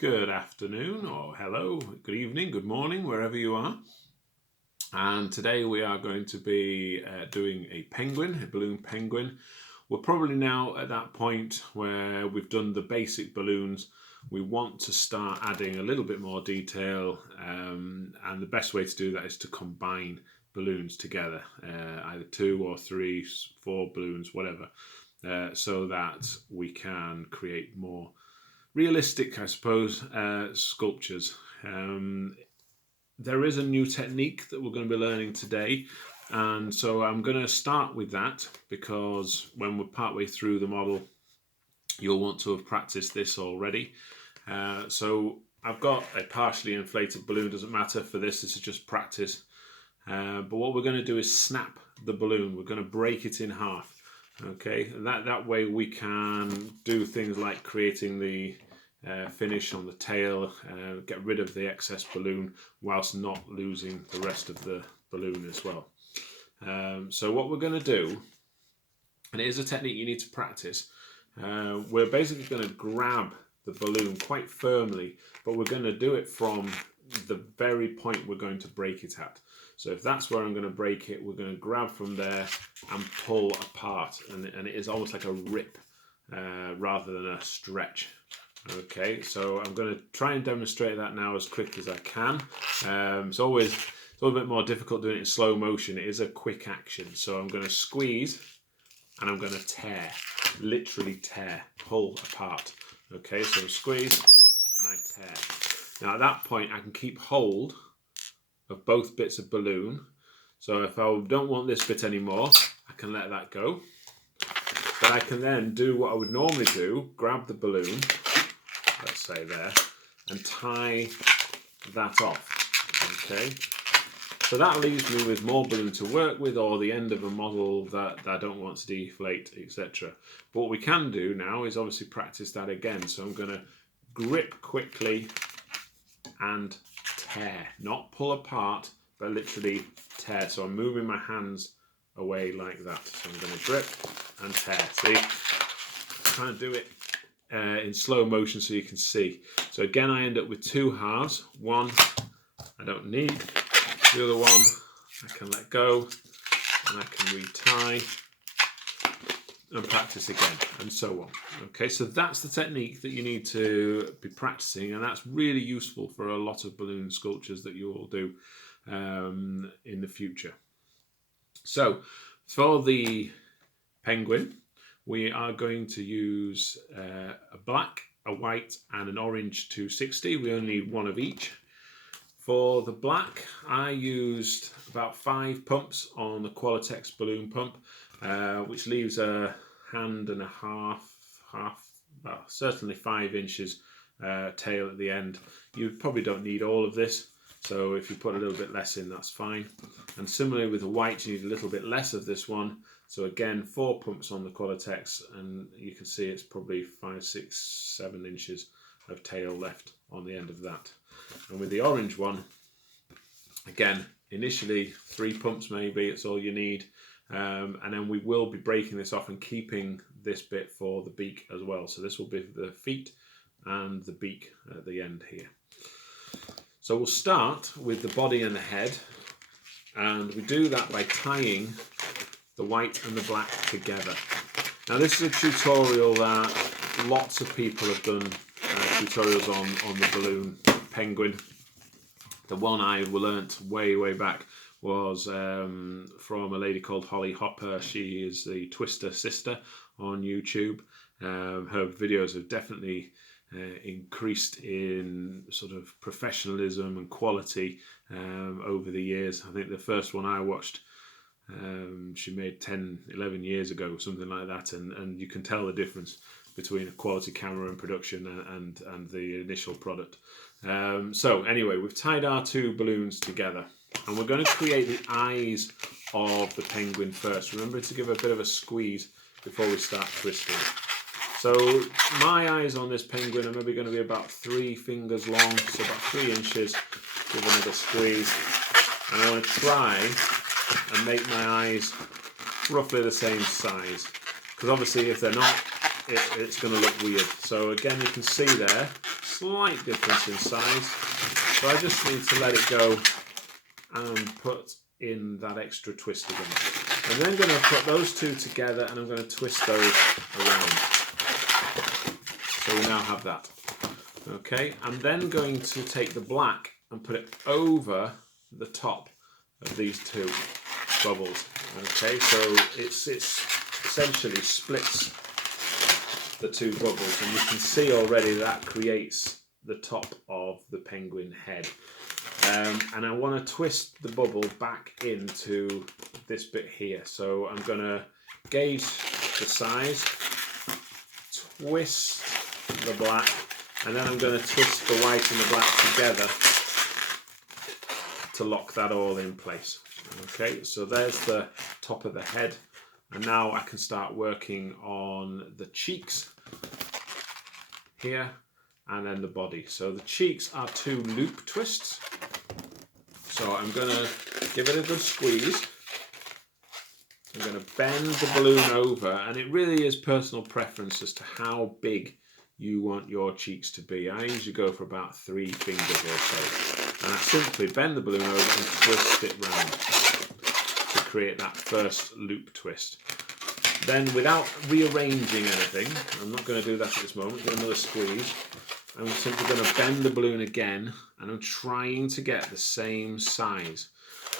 Good afternoon, or hello, good evening, good morning, wherever you are. And today we are going to be doing a balloon penguin. We're probably now at that point where we've done the basic balloons. We want to start adding a little bit more detail, and the best way to do that is to combine balloons together, either 2 or 3, 4 balloons, whatever, so that we can create more realistic, I suppose, sculptures. There is a new technique that we're going to be learning today, and so I'm going to start with that because when we're partway through the model, you'll want to have practiced this already. So I've got a partially inflated balloon, doesn't matter for this is just practice. But what we're going to do is snap the balloon. We're going to break it in half. Okay, and that way we can do things like creating the finish on the tail, get rid of the excess balloon whilst not losing the rest of the balloon as well. So what we're going to do, and it is a technique you need to practice, we're basically going to grab the balloon quite firmly, but we're going to do it from the very point we're going to break it at. So if that's where I'm going to break it, we're going to grab from there and pull apart, and it is almost like a rip rather than a stretch. Okay, so I'm going to try and demonstrate that now as quick as I can. It's always a little bit more difficult doing it in slow motion. It is a quick action, so I'm going to squeeze and I'm going to tear, literally tear, pull apart. Okay, so squeeze and I tear. Now at that point I can keep hold of both bits of balloon. So if I don't want this bit anymore, I can let that go. But I can then do what I would normally do, grab the balloon, let's say there, and tie that off. Okay, so that leaves me with more balloon to work with, or the end of a model that I don't want to deflate, etc. But what we can do now is obviously practice that again. So I'm going to grip quickly and tear, not pull apart, but literally tear. So I'm moving my hands away like that. So I'm going to grip and tear. See, trying to do it in slow motion so you can see. So again, I end up with 2 halves. One I don't need, the other one I can let go and I can retie and practice again, and so on. Okay, so that's the technique that you need to be practicing, and that's really useful for a lot of balloon sculptures that you will do in the future. So for the penguin, we are going to use a black, a white and an orange 260. We only need one of each. For the black, I used about 5 pumps on the Qualatex balloon pump, which leaves a hand and a half, well, certainly 5 inches tail at the end. You probably don't need all of this, so if you put a little bit less in, that's fine. And similarly with the white, you need a little bit less of this one. So again, 4 pumps on the Qualatex, and you can see it's probably 5, 6, 7 inches of tail left on the end of that. And with the orange one, again, initially 3 pumps maybe, it's all you need. And then we will be breaking this off and keeping this bit for the beak as well. So this will be the feet and the beak at the end here. So we'll start with the body and the head, and we do that by tying the white and the black together. Now this is a tutorial that lots of people have done tutorials on the balloon penguin. The one I learnt way back was from a lady called Holly Hopper. She is the Twister sister on YouTube. Her videos have definitely increased in sort of professionalism and quality over the years. I think the first one I watched she made 10-11 years ago, something like that, and you can tell the difference between a quality camera and production and the initial product. So anyway, we've tied our 2 balloons together, and we're going to create the eyes of the penguin first. Remember to give a bit of a squeeze before we start twisting. So my eyes on this penguin are maybe going to be about 3 fingers long, so about 3 inches. Give another squeeze, and I want to try and make my eyes roughly the same size, because obviously if they're not, it's going to look weird. So again, you can see there, slight difference in size, so I just need to let it go and put in that extra twist again. I'm then going to put those two together and I'm going to twist those around. So we now have that. Okay, I'm then going to take the black and put it over the top of these two bubbles. Okay, so it's essentially splits the two bubbles, and you can see already that creates the top of the penguin head. And I want to twist the bubble back into this bit here. So I'm going to gauge the size, twist the black, and then I'm going to twist the white and the black together to lock that all in place. Okay, so there's the top of the head, and now I can start working on the cheeks here and then the body. So the cheeks are two loop twists. So I'm going to give it a good squeeze. I'm going to bend the balloon over, and it really is personal preference as to how big you want your cheeks to be. I usually go for about 3 fingers or so. And I simply bend the balloon over and twist it round to create that first loop twist. Then, without rearranging anything, I'm not going to do that at this moment, give another squeeze. I'm simply going to bend the balloon again, and I'm trying to get the same size.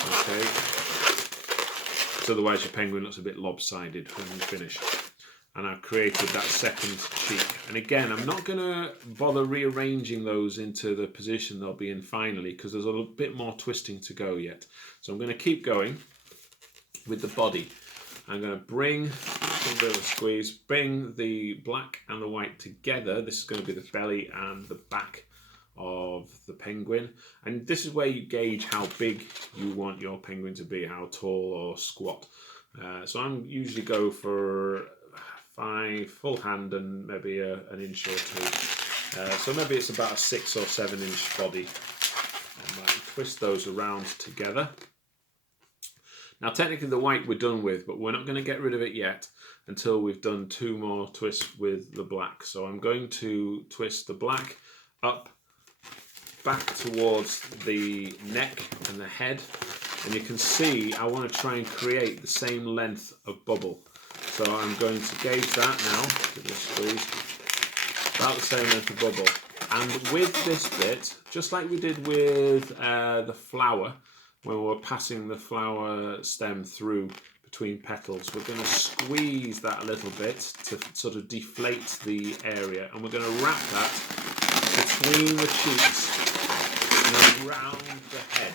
Okay, so otherwise your penguin looks a bit lopsided when you finish. And I've created that second cheek. And again, I'm not going to bother rearranging those into the position they'll be in finally, because there's a little bit more twisting to go yet. So I'm going to keep going with the body. I'm going to bring a bit of a squeeze, bring the black and the white together. This is going to be the belly and the back of the penguin. And this is where you gauge how big you want your penguin to be, how tall or squat. So I'm usually go for 5 full hand and maybe an inch or 2. So maybe it's about a 6 or 7 inch body. And I twist those around together. Now technically the white we're done with, but we're not going to get rid of it yet until we've done 2 more twists with the black. So I'm going to twist the black up, back towards the neck and the head. And you can see I want to try and create the same length of bubble. So I'm going to gauge that now, give it a squeeze, about the same length of bubble. And with this bit, just like we did with the flower, when we were passing the flower stem through between petals, we're going to squeeze that a little bit to sort of deflate the area, and we're going to wrap that between the cheeks and around the head.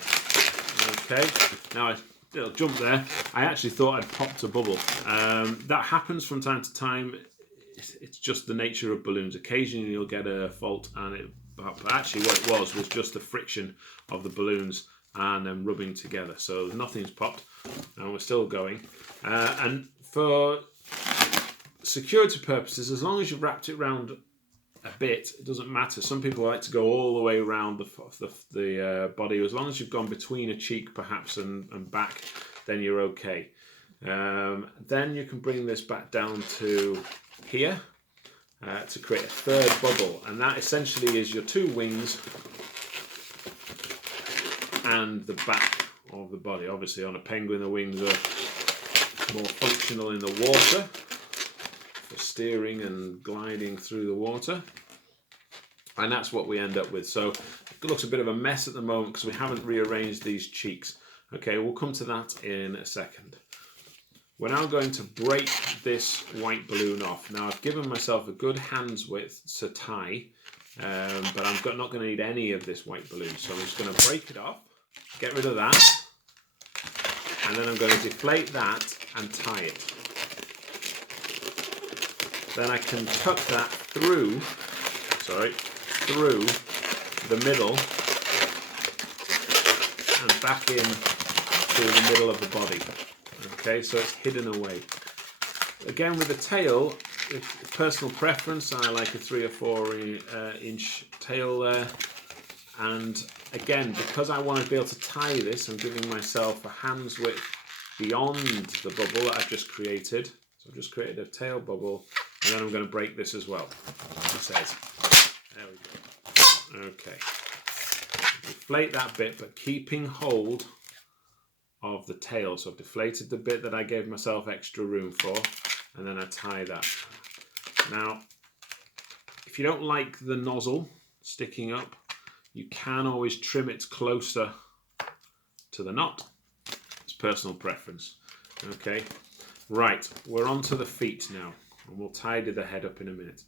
Okay, now it'll jump there. I actually thought I'd popped a bubble. That happens from time to time. It's just the nature of balloons. Occasionally you'll get a fault, and but actually what it was just the friction of the balloons and then rubbing together. So nothing's popped, and we're still going. And for security purposes, as long as you've wrapped it around a bit, it doesn't matter. Some people like to go all the way around the body. As long as you've gone between a cheek perhaps and back, then you're okay. Then you can bring this back down to here to create a third bubble, and that essentially is your 2 wings and the back of the body. Obviously on a penguin the wings are more functional in the water for steering and gliding through the water, and that's what we end up with. So it looks a bit of a mess at the moment because we haven't rearranged these cheeks. Okay, we'll come to that in a second. We're now going to break this white balloon off. Now I've given myself a good hand's width to tie, but I'm not going to need any of this white balloon, so I'm just going to break it off, get rid of that, and then I'm going to deflate that and tie it. Then I can tuck that through the middle and back in to the middle of the body. Okay, so it's hidden away. Again, with the tail, personal preference, I like a 3 or 4 inch tail there. And again, because I want to be able to tie this, I'm giving myself a hand's width beyond the bubble that I've just created. So I've just created a tail bubble, and then I'm going to break this as well, as I said. There we go. Okay. Deflate that bit, but keeping hold of the tail. So I've deflated the bit that I gave myself extra room for, and then I tie that. Now, if you don't like the nozzle sticking up, you can always trim it closer to the knot. It's personal preference. Okay, right, we're on to the feet now, and we'll tidy the head up in a minute.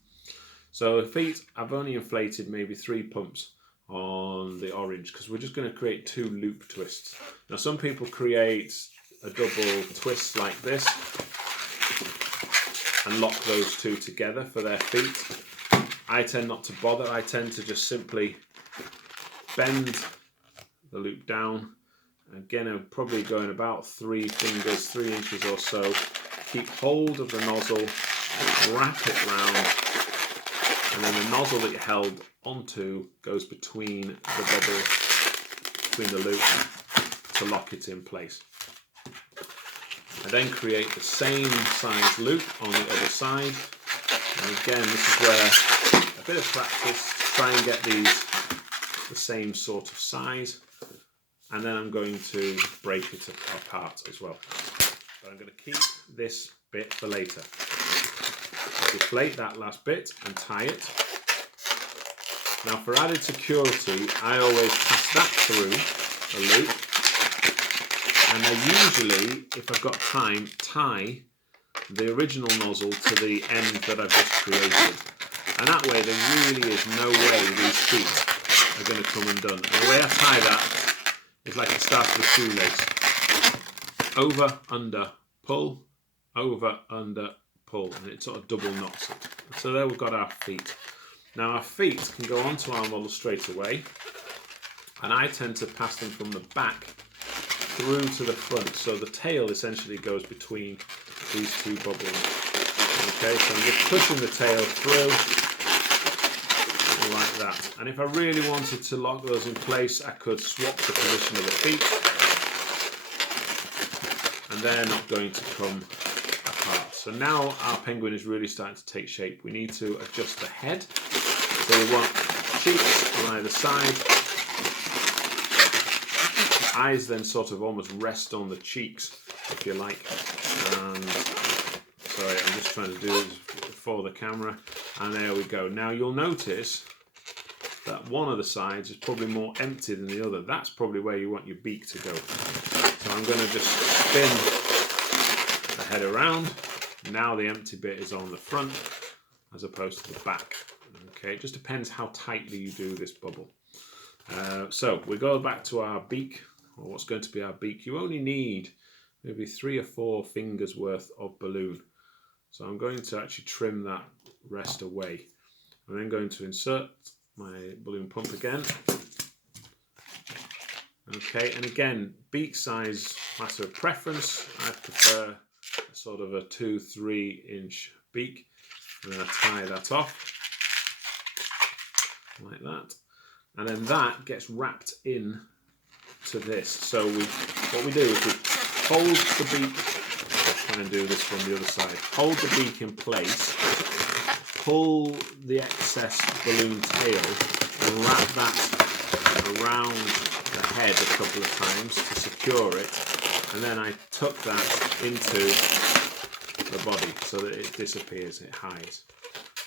So the feet, I've only inflated maybe 3 pumps on the orange because we're just going to create 2 loop twists. Now some people create a double twist like this and lock those 2 together for their feet. I tend not to bother. I tend to just simply bend the loop down. Again, I'm probably going about 3 fingers, 3 inches or so. Keep hold of the nozzle, wrap it round, and then the nozzle that you held onto goes between the bubble, between the loop, to lock it in place. I then create the same size loop on the other side. And again, this is where a bit of practice to try and get these the same sort of size. And then I'm going to break it apart as well. But I'm going to keep this bit for later. Deflate that last bit and tie it. Now for added security, I always pass that through the loop. And I usually, if I've got time, tie the original nozzle to the end that I've just created. And that way there really is no way these feet are going to come undone. And the way I tie that is like it starts with shoelace. Over, under, pull, over, under, pull, and it sort of double knots it. So there we've got our feet. Now our feet can go onto our model straight away, and I tend to pass them from the back through to the front, so the tail essentially goes between these 2 bubbles. Okay, so I'm just pushing the tail through like that. And if I really wanted to lock those in place, I could swap the position of the feet, and they're not going to come apart. So now our penguin is really starting to take shape. We need to adjust the head. So we want cheeks on either side. Eyes then sort of almost rest on the cheeks, if you like. And sorry, I'm just trying to do this for the camera. And there we go. Now you'll notice that one of the sides is probably more empty than the other. That's probably where you want your beak to go. So I'm going to just spin the head around. Now the empty bit is on the front as opposed to the back. Okay, it just depends how tightly you do this bubble. So we go back to our beak, or what's going to be our beak. You only need maybe 3 or 4 fingers worth of balloon. So I'm going to actually trim that rest away. I'm then going to insert my balloon pump again. Okay, and again, beak size, matter of preference. I prefer sort of a 2-3 inch beak. And then I tie that off like that. And then that gets wrapped in to this. So what we do is we hold the beak, try and do this from the other side, hold the beak in place, pull the excess balloon tail and wrap that around the head a couple of times to secure it, and then I tuck that into the body so that it disappears, it hides.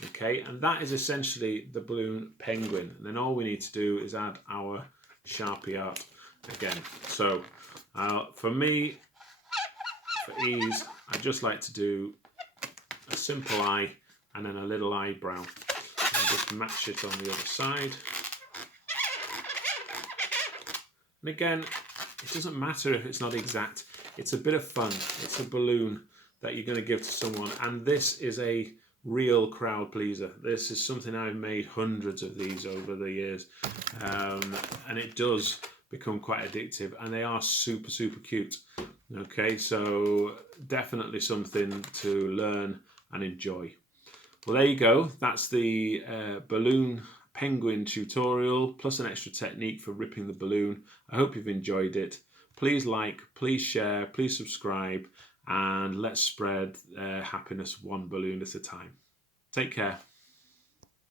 Okay, and that is essentially the balloon penguin. And then all we need to do is add our Sharpie art again. So for me, for ease, I just like to do a simple eye and then a little eyebrow. And just match it on the other side. And again, it doesn't matter if it's not exact. It's a bit of fun. It's a balloon that you're going to give to someone. And this is a real crowd pleaser. This is something I've made hundreds of these over the years. And it does become quite addictive. And they are super, super cute. Okay, so definitely something to learn and enjoy. Well, there you go. That's the balloon penguin tutorial, plus an extra technique for ripping the balloon. I hope you've enjoyed it. Please like, please share, please subscribe, and let's spread happiness one balloon at a time. Take care.